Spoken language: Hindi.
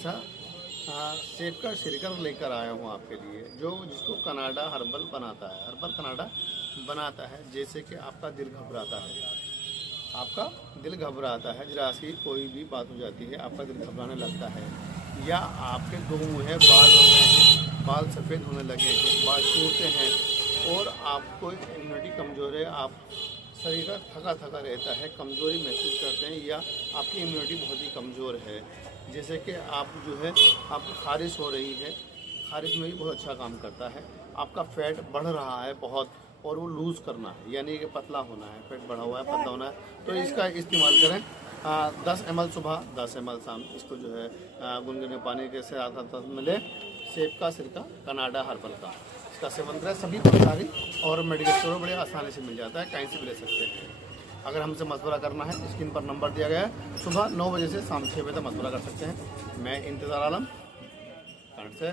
ऐसा सेब का सिरका लेकर आया हूँ आपके लिए, जिसको कनाडा हर्बल बनाता है। हर्बल कनाडा बनाता है जैसे कि आपका दिल घबराता है, जरा सी कोई भी बात हो जाती है, आपका दिल घबराने लगता है, या आपके दो मुँह बाल हो गए हैं, बाल सफ़ेद होने लगे हैं, बाल टूटते हैं, और आपको इम्यूनिटी कमज़ोर है, आप शरीर का थका थका रहता है, कमज़ोरी महसूस करते हैं, या आपकी इम्यूनिटी बहुत ही कमज़ोर है, जैसे कि आप आपको खारिश हो रही है, खारिश में भी बहुत अच्छा काम करता है। आपका फैट बढ़ रहा है बहुत, और वो लूज़ करना है, यानी कि पतला होना है, फैट बढ़ा हुआ है, पतला होना है, तो इसका इस्तेमाल करें। 10 ml सुबह, 10 ml शाम। इसको गुनगुने पानी के से आधा 10 मिले सेब का सिरका कनाडा हर्बल का, इसका सेवन करें। सभी सरकारी और मेडिकल स्टोर बड़े आसानी से मिल जाता है, कहीं से भी ले सकते हैं। अगर हमसे मशवरा करना है, स्क्रीन पर नंबर दिया गया है, सुबह 9 बजे से शाम 6 बजे तक मशवरा कर सकते हैं। मैं इंतज़ार आलम से